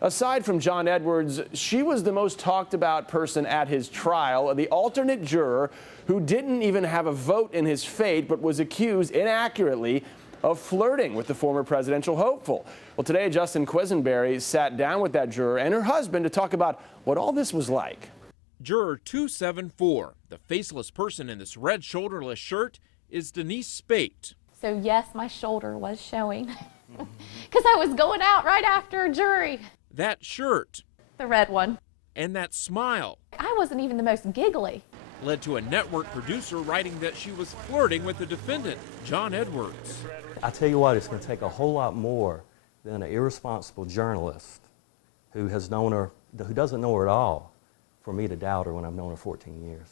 Aside from John Edwards, she was the most talked about person at his trial, the alternate juror who didn't even have a vote in his fate but was accused inaccurately of flirting with the former presidential hopeful. Well, today, Justin Quesinberry sat down with that juror and her husband to talk about what all this was like. Juror 274, the faceless person in this red shoulderless shirt, is Denise Spate. So yes, my shoulder was showing because I was going out right after a jury. That shirt. The red one. And that smile. I wasn't even the most giggly. Led to a network producer writing that she was flirting with the defendant, John Edwards. I tell you what, it's going to take a whole lot more than an irresponsible journalist who doesn't know her at all for me to doubt her when I've known her 14 years.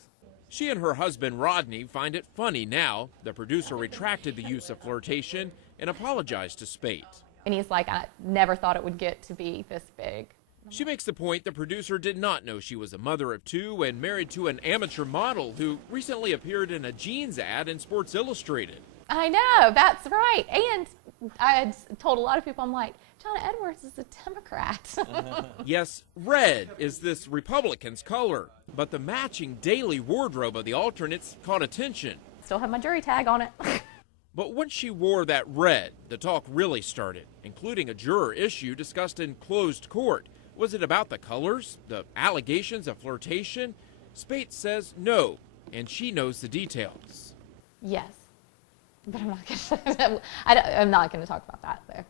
She and her husband Rodney find it funny now. The producer retracted the use of flirtation and apologized to Spate. And he's like, I never thought it would get to be this big. She makes the point the producer did not know she was a mother of two and married to an amateur model who recently appeared in a jeans ad in Sports Illustrated. I know, that's right. And I had told a lot of people, I'm like, John Edwards is a Democrat. Yes, red is this Republican's color, but the matching daily wardrobe of the alternates caught attention. Still have my jury tag on it. But once she wore that red, the talk really started, including a juror issue discussed in closed court. Was it about the colors, the allegations of flirtation? Spate says no, and she knows the details. Yes, but I'm not going to talk about that there.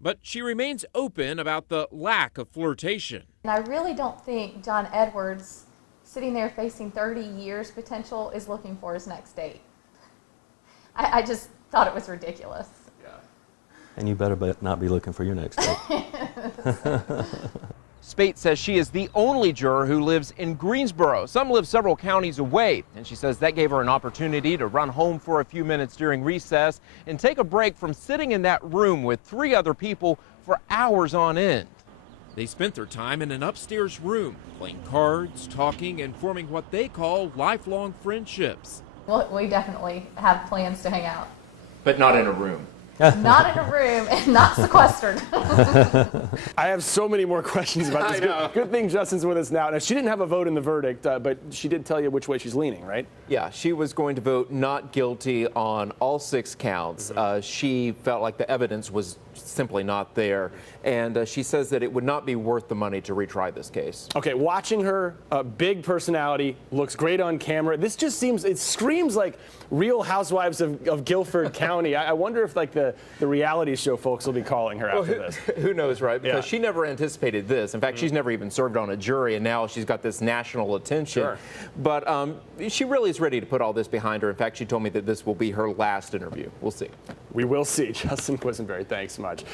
But she remains open about the lack of flirtation. And I really don't think John Edwards, sitting there facing 30 years potential, is looking for his next date. I just thought it was ridiculous. Yeah. And you better not be looking for your next date. Spate says she is the only juror who lives in Greensboro. Some live several counties away, and she says that gave her an opportunity to run home for a few minutes during recess and take a break from sitting in that room with 3 other people for hours on end. They spent their time in an upstairs room, playing cards, talking, and forming what they call lifelong friendships. Well, we definitely have plans to hang out. But not in a room. Not in a room and not sequestered. I have so many more questions about this. Good thing Justin's with us now. Now, she didn't have a vote in the verdict, but she did tell you which way she's leaning, right? Yeah, she was going to vote not guilty on all 6 counts. She felt like the evidence was simply not there, and she says that it would not be worth the money to retry this case. Okay, watching her, big personality, looks great on camera. This just it screams like Real Housewives of Guilford County. I wonder if like the reality show folks will be calling her after this. Who knows, right? Because she never anticipated this. In fact, she's never even served on a jury, and now she's got this national attention. Sure. But she really is ready to put all this behind her. In fact, she told me that this will be her last interview. We'll see. We will see. Justin Quesinberry, thanks so much.